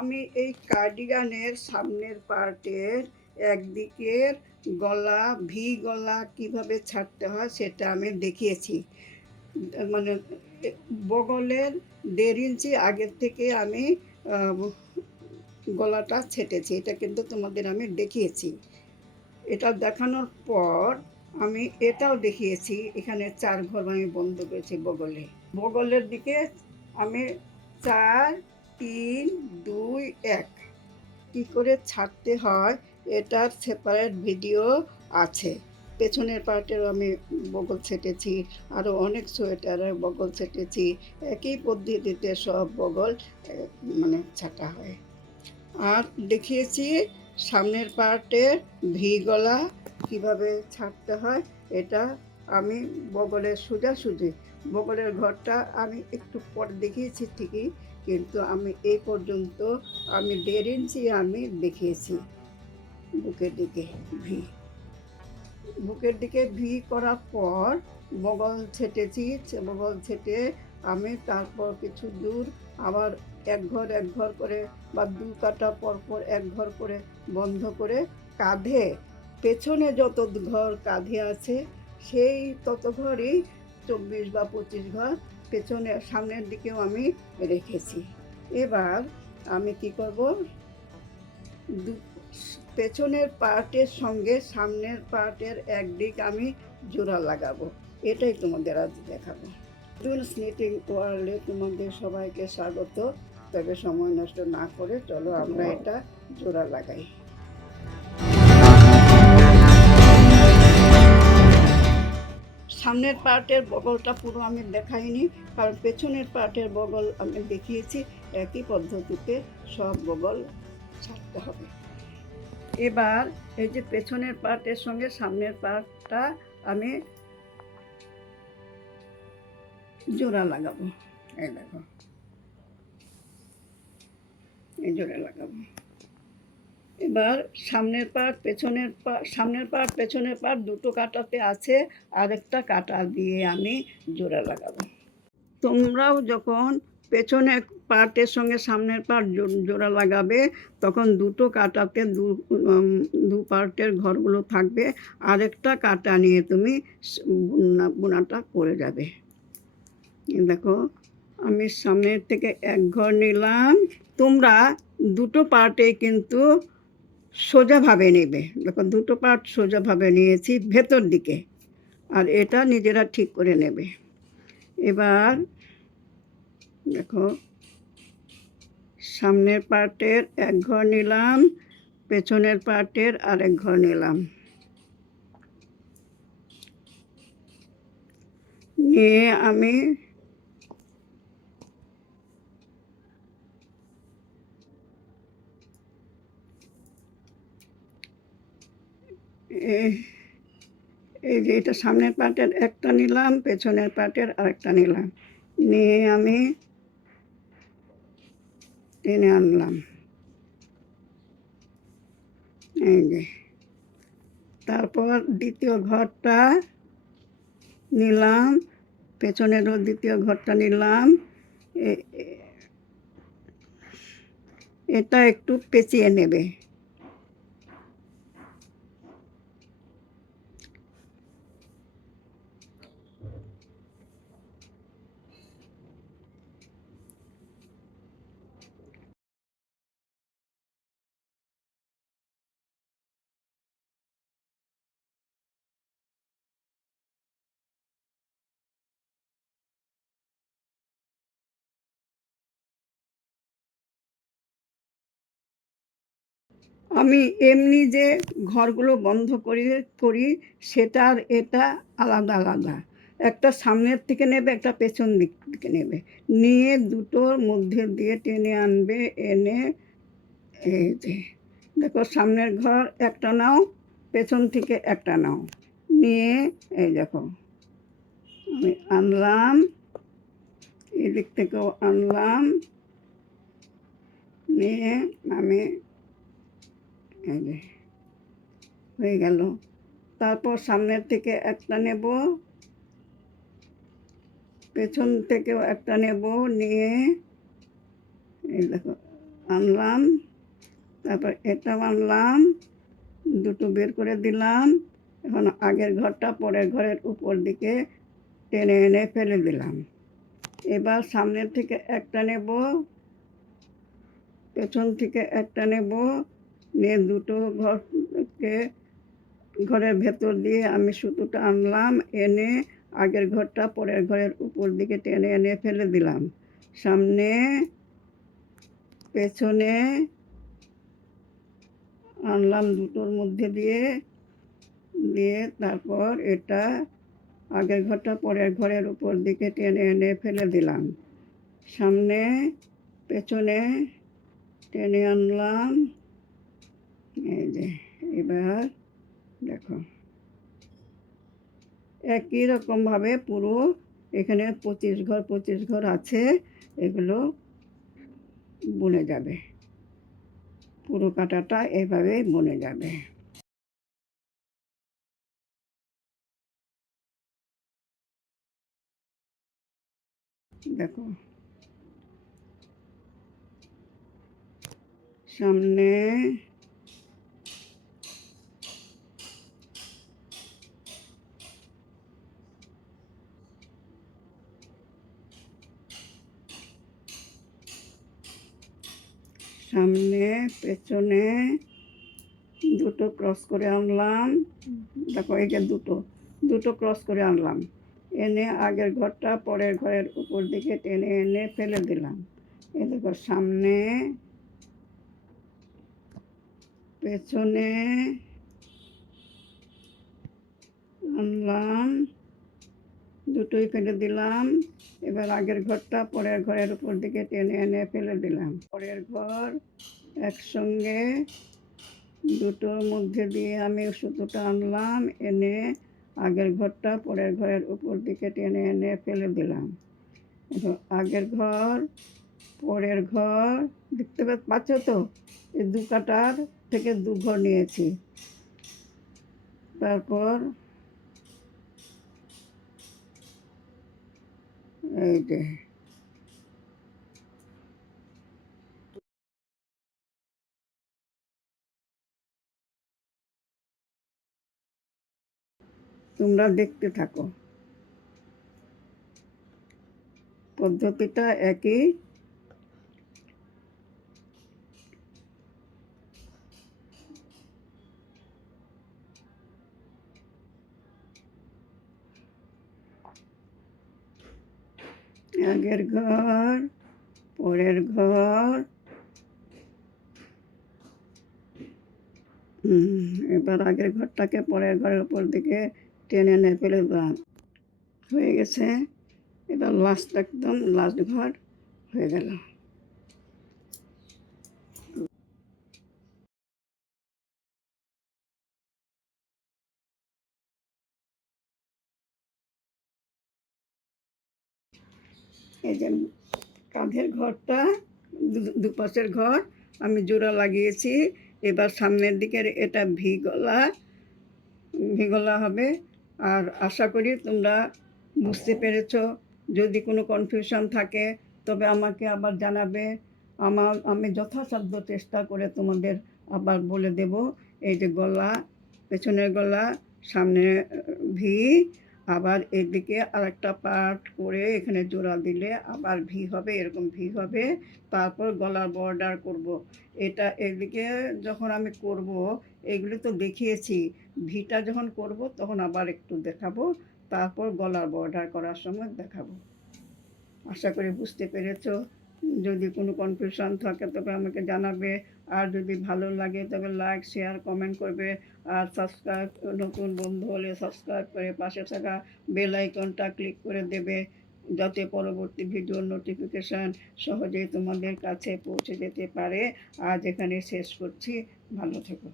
আমি এই কার্ডিগানের সামনের পার্টের একদিকের গলা গলা কিভাবে ছাড়তে হয় সেটা আমি দেখিয়েছি। মানে বগলের 1.5 ইঞ্চি আগের থেকে আমি গলাটা ছেটেছি। এটা কিন্তু তোমাদের আমি দেখিয়েছি। এটা দেখানোর পর আমি এটাও দেখিয়েছি। এখানে 4 ঘর আমি বন্ধ করেছি বগলে। বগলের দিকে আমি 4, 3, 2, 1 কি করে ছাড়তে হয় এটার সেপারেট ভিডিও আছে। পেছনের পার্টেরও আমি বগল ছেটেছি, আরও অনেক সোয়েটারের বগল ছেটেছি। একই পদ্ধতিতে সব বগল মানে ছাটা হয়। আর দেখিয়েছি সামনের পার্টের ভি গলা কীভাবে ছাড়তে হয়। এটা আমি বগলের সোজাসুজি বগলের ঘরটা আমি একটু পর দেখিয়েছি ঠিকই, কিন্তু আমি এই পর্যন্ত আমি 1.5 ইঞ্চি আমি দেখিয়েছি বুকের দিকে ভি। বুকের দিকে ভি করার পর বগল ছেটেছি। বগল ছেটে আমি তারপর কিছু দূর আবার এক ঘর করে বা 2 কাটা পরপর 1 ঘর করে বন্ধ করে কাঁধে পেছনে যত ঘর কাঁধে আছে সেই তত ঘরই 24 বা 25 ঘর পেছনে সামনের দিকেও আমি রেখেছি। এবার আমি কি করব, পেছনের পার্টের সঙ্গে সামনের পার্টের একদিক আমি জোড়া লাগাবো। এটাই তোমাদের আজ দেখাবো। জুলস নিটিং ওয়ার্ল্ডে তোমাদের সবাইকে স্বাগত। তবে সময় নষ্ট না করে চলো আমরা এটা জোড়া লাগাই। সামনের পার্টের বগলটা পুরো আমি দেখাইনি, কারণ পেছনের পার্টের বগল আমি দেখিয়েছি। একই পদ্ধতিতে সব বগল ছাড়তে হবে। এবার এই যে পেছনের পার্টের সঙ্গে সামনের পার্টটা আমি জোড়া লাগাবো। এই দেখো, এই জোড়া লাগাবো। এবার সামনের পার্ট পেছনের পার্ট দুটো কাটাতে আছে, আরেকটা কাটা দিয়ে আমি জোড়া লাগাবো। তোমরাও যখন পেছনের পার্টের সঙ্গে সামনের পার্ট জোড়া লাগাবে তখন দুটো কাটাতে দু পার্টের ঘরগুলো থাকবে, আরেকটা কাটা নিয়ে তুমি বোনাটা করে যাবে। দেখো, আমি সামনের থেকে 1 ঘর নিলাম। তোমরা দুটো পার্টে কিন্তু সোজাভাবে নেবে। দেখো, দুটো পার্ট সোজাভাবে নিয়েছি ভেতর দিকে, আর এটা নিজেরা ঠিক করে নেবে। এবার দেখো, সামনের পার্টের 1 ঘর নিলাম, পেছনের পার্টের আরেক ঘর নিলাম, নিয়ে আমি এই যে এটা সামনের পার্টের একটা নিলাম, পেছনের পার্টের আরেকটা নিলাম, নিয়ে আমি টেনে আনলাম। এই যে, তারপর দ্বিতীয় ঘরটা নিলাম, পেছনেরও দ্বিতীয় ঘরটা নিলাম। এটা একটু পেঁচিয়ে নেবে। আমি এমনি যে ঘরগুলো বন্ধ করি সেটার এটা আলাদা আলাদা। একটা সামনের থেকে নেবে, একটা পেছন দিক থেকে নেবে, নিয়ে দুটোর মধ্যে দিয়ে টেনে আনবে। এনে এই যে দেখো, সামনের ঘর একটা নাও, পেছন থেকে একটা নাও, নিয়ে এই দেখো আমি আনলাম, এদিক থেকেও আনলাম, নিয়ে আমি এই যে হয়ে গেল। তারপর সামনের থেকে একটা নেব, পেছন থেকেও একটা নেব, নিয়ে এই দেখো আনলাম, তারপর এটাও আনলাম, দুটো বের করে দিলাম। এখন আগের ঘরটা পরের ঘরের উপর দিকে টেনে এনে ফেলে দিলাম। এবার সামনের থেকে একটা নেব, পেছন থেকে একটা নেব, নিয়ে দুটো ঘরের ভেতর দিয়ে আমি সুতোটা আনলাম, এনে আগের ঘরটা পরের ঘরের উপর দিকে টেনে এনে ফেলে দিলাম। সামনে পেছনে আনলাম দুটোর মধ্যে দিয়ে তারপর এটা আগের ঘরটা পরের ঘরের উপর দিকে টেনে এনে ফেলে দিলাম। সামনে পেছনে টেনে আনলাম। এই যে এবার দেখো একই রকমভাবে পুরো এখানে 25 ঘর আছে, এগুলো বুনে যাবে। পুরো কাঁটাটা এভাবে বুনে যাবে। দেখো সামনে সামনে পেছনে দুটো ক্রস করে আনলাম। দেখো এই যে দুটো ক্রস করে আনলাম, এনে আগের ঘরটা পরের ঘরের উপর দিকে টেনে এনে ফেলে দিলাম। এ দেখো সামনে পেছনে আনলাম, দুটোই ফেলে দিলাম। এবার আগের ঘরটা পরের ঘরের উপর দিকে টেনে এনে ফেলে দিলাম। পরের ঘর একসঙ্গে দুটোর মধ্যে দিয়ে আমি সুতোটা আনলাম, এনে আগের ঘরটা পরের ঘরের উপর দিকে টেনে এনে ফেলে দিলাম। আগের ঘর পরের ঘর দেখতে পাচ্ছ তো, এই দু কাটার থেকে দু ঘর নিয়েছি। তারপর এই যে তোমরা দেখতে থাকো, পদ্ধতিটা একই। আগের ঘর পরের ঘর, এবার আগের ঘরটাকে পরের ঘরের উপর দিকে টেনে এনে ফেলে দিলাম। হয়ে গেছে। এবার একদম লাস্ট ঘর হয়ে গেল। এই যে কাঁধের ঘরটা, দুপাশের ঘর আমি জোড়া লাগিয়েছি। এবার সামনের দিকের এটা ভি গলা হবে। আর আশা করি তোমরা বুঝতে পেরেছো। যদি কোনো কনফিউশন থাকে তবে আমাকে আবার জানাবে। আমি যথাসাধ্য চেষ্টা করে তোমাদের আবার বলে দেব। এই যে গলা, পেছনের গলা, সামনে ভি, আবার এদিকে আরেকটা পার্ট করে এখানে জোড়া দিলে আবার ভি হবে, এরকম ভি হবে। তারপর গলার বর্ডার করব। এটা এদিকে যখন আমি করব, এগুলি তো দেখিয়েছি, ভিটা যখন করব তখন আবার একটু দেখাবো, তারপর গলার বর্ডার করার সময় দেখাবো। আশা করি বুঝতে পেরেছো। যদি কোনো কনফিউশন থাকে তবে আমাকে জানাবে। আর যদি ভালো লাগে তবে লাইক শেয়ার কমেন্ট করবে। আর সাবস্ক্রাইব, নতুন বন্ধু হলে সাবস্ক্রাইব করে পাশে থাকা বেল আইকনটা ক্লিক করে দেবে, যাতে পরবর্তী ভিডিওর নোটিফিকেশান সহজেই তোমাদের কাছে পৌঁছে যেতে পারে। আজ এখানে শেষ করছি। ভালো থেকো।